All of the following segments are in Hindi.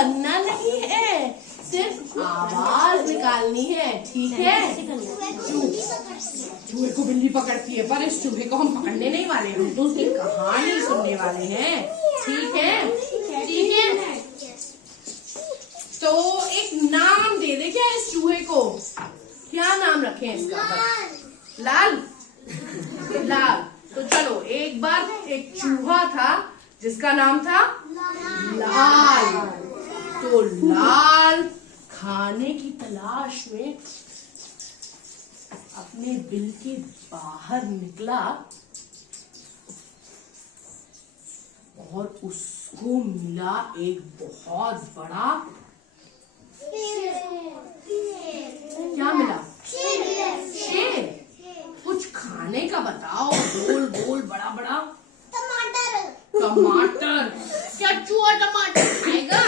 बनना नहीं है, सिर्फ आवाज निकालनी है, ठीक है। चूहे को बिल्ली पकड़ती है, पर इस चूहे को हम पकड़ने नहीं वाले, हम तो उसकी कहानी सुनने वाले हैं, ठीक है। ठीक है, तो एक नाम दे दे क्या इस चूहे को, क्या नाम रखें इसका? लाल। लाल। तो चलो, एक बार एक चूहा था जिसका नाम था लाल। तो लाल खाने की तलाश में अपने बिल के बाहर निकला और उसको मिला एक बहुत बड़ा क्या मिला? शेर। कुछ खाने का बताओ, गोल गोल बड़ा बड़ा। टमाटर। क्या चूहा टमाटर खाएगा?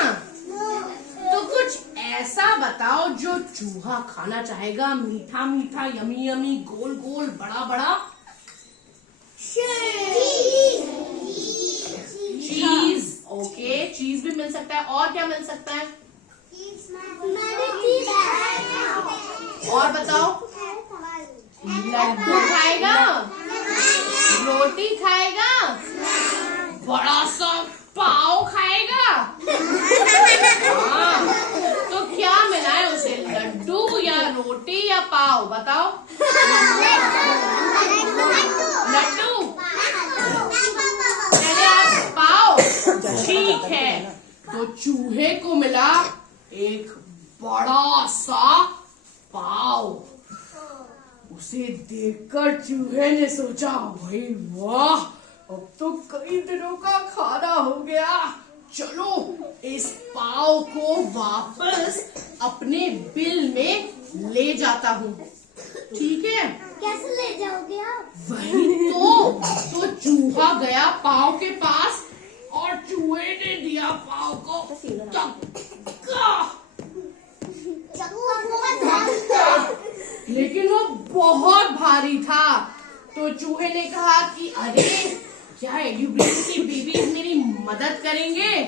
तो कुछ ऐसा बताओ जो चूहा खाना चाहेगा, मीठा मीठा, यमी यमी, गोल गोल बड़ा बड़ा। चीज। ओके, चीज भी मिल सकता है। और क्या मिल सकता है? और बताओ। लड्डू खाएगा? रोटी खाएगा? बड़ा सा पाव खाएगा? हाँ, तो क्या मिला है उसे, लड्डू या रोटी या पाव? बताओ। लड्डू। चलिए आप पाव। ठीक है, तो चूहे को मिला एक बड़ा सा पाव। उसे देखकर चूहे ने सोचा, भाई वाह, अब तो कई दिनों का खाना हो गया, चलो इस पाव को वापस अपने बिल में ले जाता हूँ। ठीक है। कैसे ले जाओगे आप? वही तो चूहा गया पाव के पास और चूहे ने दिया पाव को धक्का। लेकिन वो बहुत भारी था, तो चूहे ने कहा कि अरे, क्या एल्यूब्रेन की बेबी मेरी मदद करेंगे?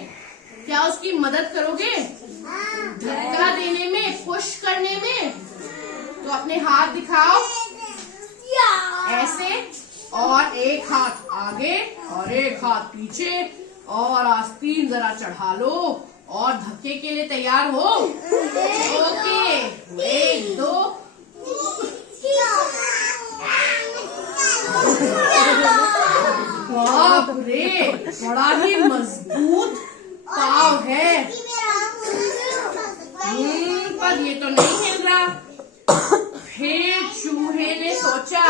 क्या उसकी मदद करोगे धक्का देने में, पुश करने में? तो अपने हाथ दिखाओ ऐसे, और एक हाथ आगे और एक हाथ पीछे, और आस्तीन जरा चढ़ा लो, और धक्के के लिए तैयार हो? ओके, 1 2। बाप रे, बड़ा ही मजबूत पाव है। पर ये तो नहीं हिल रहा। फिर चूहे ने सोचा,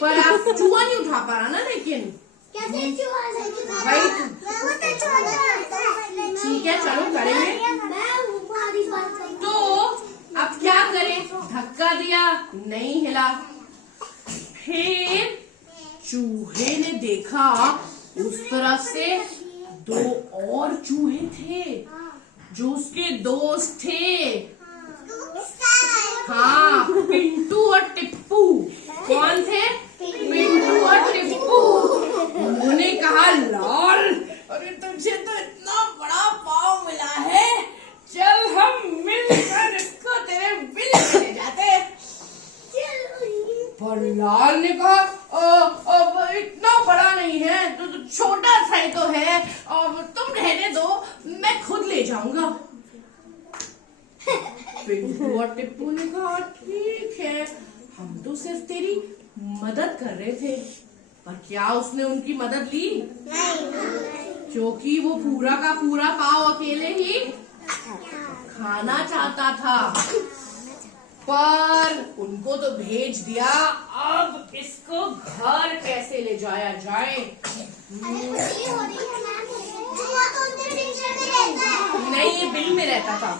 पर आप चूहा नहीं उठा पा रहा ना, लेकिन कैसे भाई ठीक है, चलो करेंगे। तो अब क्या करें? धक्का दिया, नहीं हिला। फिर चूहे ने देखा उस तरफ से 2 और चूहे थे जो उसके दोस्त थे। हाँ, पिंटू और टिप्पू। कौन थे? पिंटू और टिप्पू। उन्होंने कहा, लाल, अरे तुझे तो इतना बड़ा पाव मिला है, चल हम मिलकर इसको तेरे बिल में ले जाते। पर लाल ने कहा, अब इतना बड़ा नहीं है, तो छोटा सा ही तो है, अब तुम रहने दो, मैं खुद ले जाऊंगा। पिंटू और टिप्पू ने कहा, ठीक है, हम तो सिर्फ तेरी मदद कर रहे थे। पर क्या उसने उनकी मदद ली? नहीं, क्योंकि वो पूरा का पूरा पाव अकेले ही खाना चाहता था। पर उनको तो भेज दिया, अब इसको घर कैसे ले जाया जाए? नहीं, ये बिल में रहता था।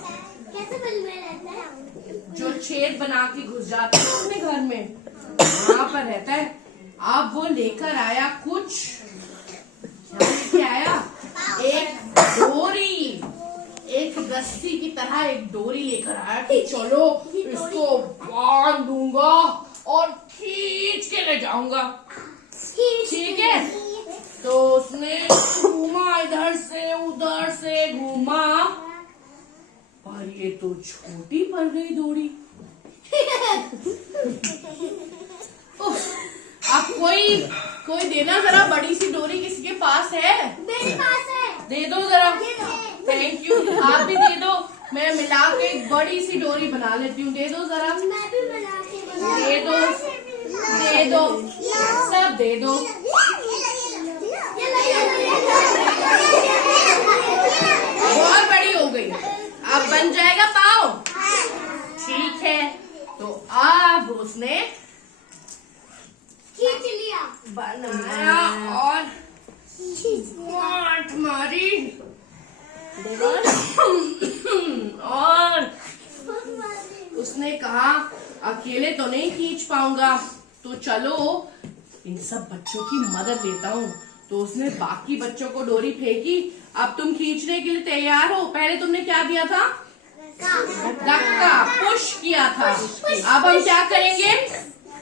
कैसे बिल में रहता है? जो छेद बना के घुस जाते हैं अपने घर में, वहाँ पर रहता है। अब वो लेकर आया कुछ, क्या लेके आया? एक डोरी, एक रस्सी की तरह एक डोरी लेकर आया कि चलो इसको बांध दूंगा और खींच के ले जाऊंगा। ठीक है, तो उसने घूमा इधर से तो छोटी पड़ गई डोरी। अब कोई देना जरा, बड़ी सी डोरी किसी के पास है? मेरे पास है। दे दो जरा। Thank you. आप भी दे दो, मैं मिला के एक बड़ी सी डोरी बना लेती हूँ। दे दो जरा। मैं भी बना के दे दो, दे दो, सब दे दो। बहुत बड़ी हो गई, अब बन जाएगा पाव। ठीक है, तो अब उसने खींच लिया, बनाया और गांठ मारी और उसने कहा अकेले तो नहीं खींच पाऊंगा, तो चलो इन सब बच्चों की मदद लेता हूँ। तो उसने बाकी बच्चों को डोरी फेंकी। अब तुम खींचने के लिए तैयार हो? पहले तुमने क्या दिया था? धक्का, पुश किया था। अब हम क्या करेंगे?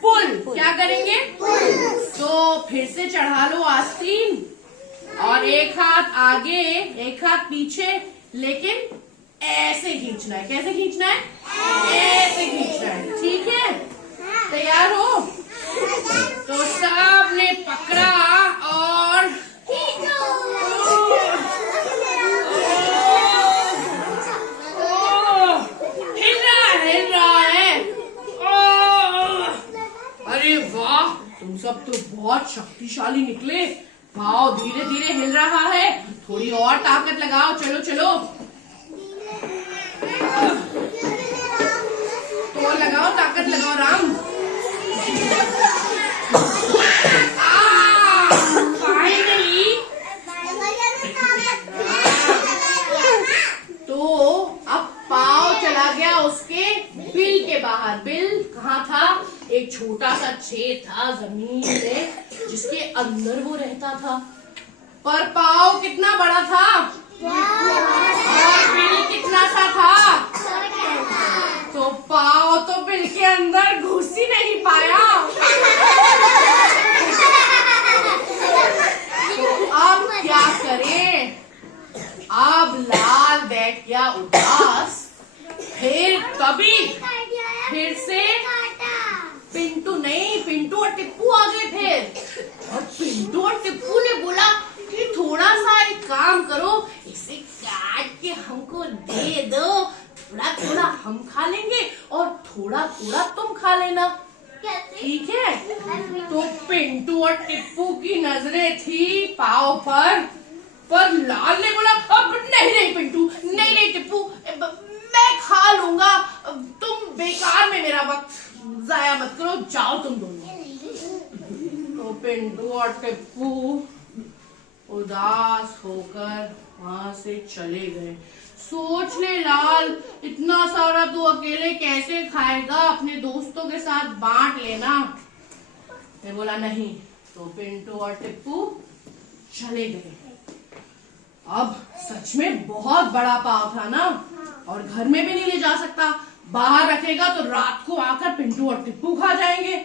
पुल। क्या करेंगे? तो फिर से चढ़ा लो आस्तीन और एक हाथ आगे एक हाथ पीछे, लेकिन ऐसे खींचना है। कैसे खींचना है? ऐसे खींचना है। ठीक है, तैयार हो? तो सबने पकड़ा और हिल रहा है। अरे वाह, तुम सब तो बहुत शक्तिशाली निकले। पाँव धीरे धीरे हिल रहा है, थोड़ी और ताकत लगाओ। चलो चलो, तो लगाओ, ताकत लगाओ राम। फाइनली तो अब पाँव चला गया उसके बिल के बाहर। बिल कहाँ था? एक छोटा सा छेद था जमीन में जिसके अंदर वो रहता था। पर पाँव कितना बड़ा था और बिल कितना सा था? तो पाँव तो बिल के अंदर घुस ही नहीं पाया। तो अब क्या करें? अब लाल बैठ गया उदास। फिर से पिंटू नहीं, पिंटू और टिप्पू आ गए फिर। और पिंटू और टिप्पू ने बोला कि थोड़ा सा एक काम करो, इसे काट के हमको दे दो, थोड़ा थोड़ा हम खा लेंगे और थोड़ा थोड़ा तुम खा लेना। ठीक है? तो पिंटू और टिप्पू की नजरें थी पाव पर लाल ने बोला अब नहीं पिंटू, नहीं टिप्पू, मैं खा लूंगा, तुम बेकार में मेरा वक्त जाया मत करो, जाओ तुम दोनों। तो पिंटू और टिप्पू उदास होकर वहां से चले गए। सोच ले लाल, इतना सारा तू अकेले कैसे खाएगा, अपने दोस्तों के साथ बांट लेना। मैं बोला नहीं। तो पिंटू और टिप्पू चले गए। अब सच में बहुत बड़ा पाव था ना, और घर में भी नहीं ले जा सकता, बाहर रखेगा तो रात को आकर पिंटू और टिप्पू खा जाएंगे।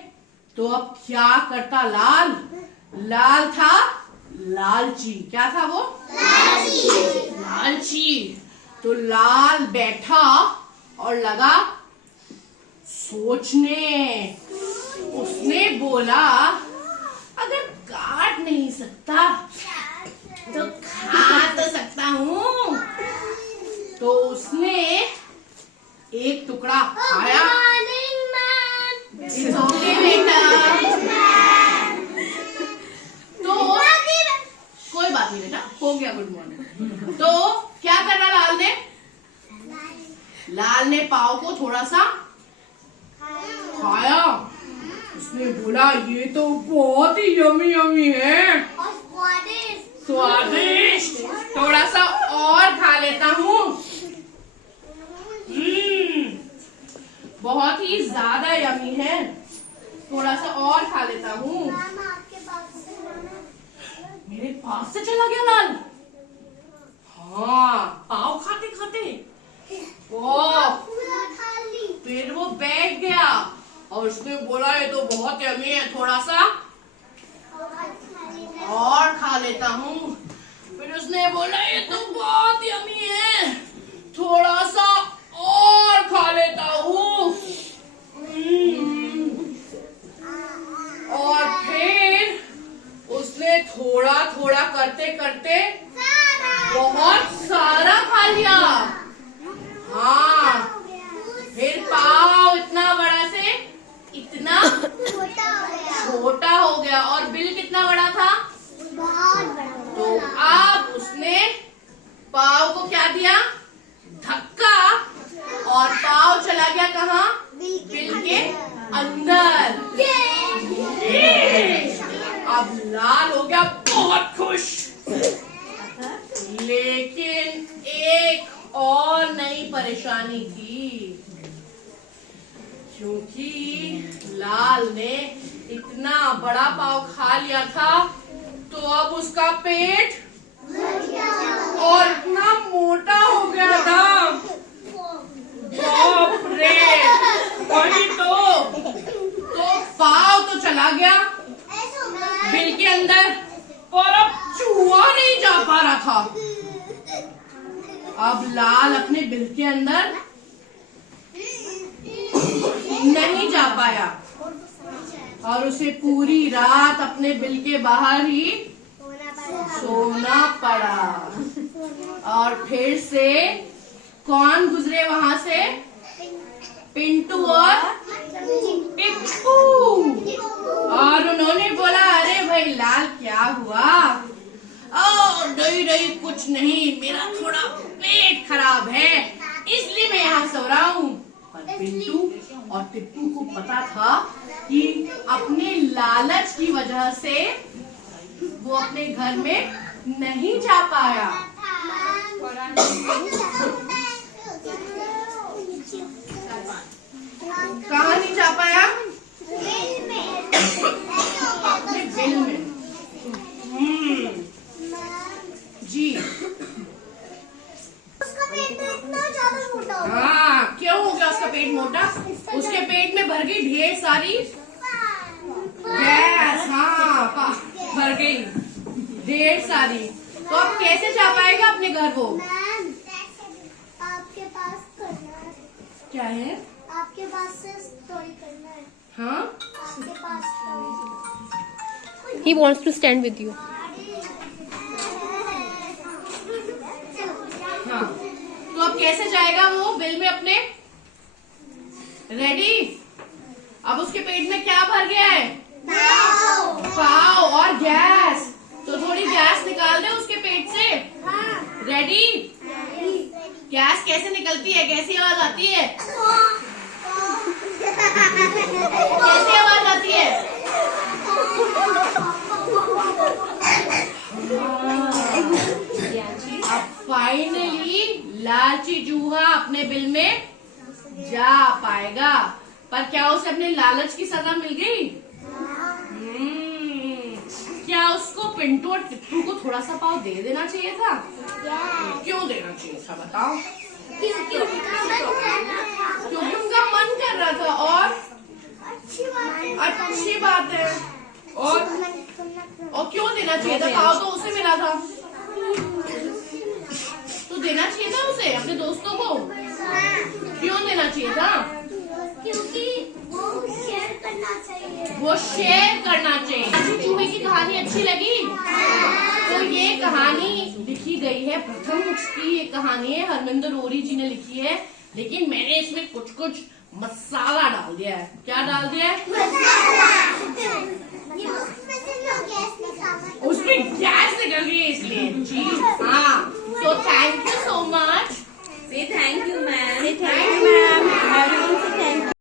तो अब क्या करता लाल? लाल था लालची। क्या था वो? लालची। तो लाल बैठा और लगा सोचने। उसने बोला अगर काट नहीं सकता तो खा तो सकता हूँ। तो उसने एक टुकड़ा खाया। It's okay, बेटा। तो कोई बात नहीं बेटा, हो गया गुड मॉर्निंग। तो क्या कर रहा लाल ने? लाल ने पाव को थोड़ा सा खाया। उसने बोला ये तो बहुत ही यमी यमी है, स्वादिष्ट, थोड़ा सा और खा लेता हूँ। बहुत ही ज्यादा यमी है, थोड़ा सा और खा लेता हूँ। मेरे पास से चला गया लाल। हाँ, पाव खाते खाते फिर वो बैठ गया और उसने बोला ये तो बहुत यमी है, थोड़ा सा और खा लेता हूँ। फिर उसने बोला ये तो बहुत यमी है, थोड़ा सा और खा लेता हूँ। और फिर उसने थोड़ा थोड़ा करते करते बहुत सारा खा लिया। हाँ, फिर पाव इतना बड़ा से इतना छोटा हो गया और बिल कितना बड़ा था? तो अब उसने पाव को क्या दिया? धक्का, और पाव चला गया कहाँ? बिल के अंदर। अब लाल हो गया बहुत खुश। लेकिन एक और नई परेशानी थी, क्योंकि लाल ने इतना बड़ा पाव खा लिया था, तो अब उसका पेट और इतना मोटा हो गया था। बाप रे, वही तो पाव तो चला गया बिल के अंदर, और अब चूहा नहीं जा पा रहा था। अब लाल अपने बिल के अंदर नहीं जा पाया और उसे पूरी रात अपने बिल के बाहर ही सोना पड़ा। और फिर से कौन गुजरे वहां से? पिंटू और टिप्पू। और उन्होंने बोला, अरे भाई लाल क्या हुआ? ओ नहीं कुछ नहीं, मेरा थोड़ा पेट खराब है इसलिए मैं यहाँ सो रहा हूँ। पर पिंटू और टिप्पू को पता था कि अपने लालच की वजह से वो अपने घर में नहीं जा पाया। कहाँ नहीं जा पाया? अपने बिल में। जी उसका पेट इतना ज्यादा मोटा हो गया। हाँ, क्यों हो गया उसका पेट मोटा? उसके पेट में भर गई ढेर सारी गैस। हाँ, भर गई ढेर सारी। तो अब कैसे जा पाएगा अपने घर वो? मैम, आपके पास करना है। क्या है? आपके पास से स्टोरी करना है। हाँ, आपके पास He wants to stand with you. हाँ। तो अब कैसे जाएगा वो बिल में अपने? रेडी? अब उसके पेट में क्या भर गया है? पाव और गैस। तो थोड़ी गैस निकाल दे उसके पेट से। रेडी? गैस कैसे निकलती है? कैसी आवाज आती है? कैसी आवाज आती है? अब फाइनली लालची चूहा अपने बिल में जा पाएगा। पर क्या उसे अपने लालच की सजा मिल गई? क्या उसको पिंटू और टिप्पू को थोड़ा सा पाव दे देना चाहिए था? क्यों देना चाहिए था बताओ? क्योंकि उनका मन कर रहा था और अच्छी बात है। और क्यों देना चाहिए था? पाव तो उसे मिला था, तो देना चाहिए था उसे, अपने दोस्तों को। क्यों देना चाहिए था? क्योंकि वो शेयर करना चाहिए। वो शेयर करना चाहिए। चूहे की कहानी अच्छी लगी? तो ये कहानी लिखी गई है प्रथम मुक्ष की। ये कहानी है हरमिंदर ओरी जी ने लिखी है, लेकिन मैंने इसमें कुछ मसाला डाल दिया है। क्या डाल दिया है?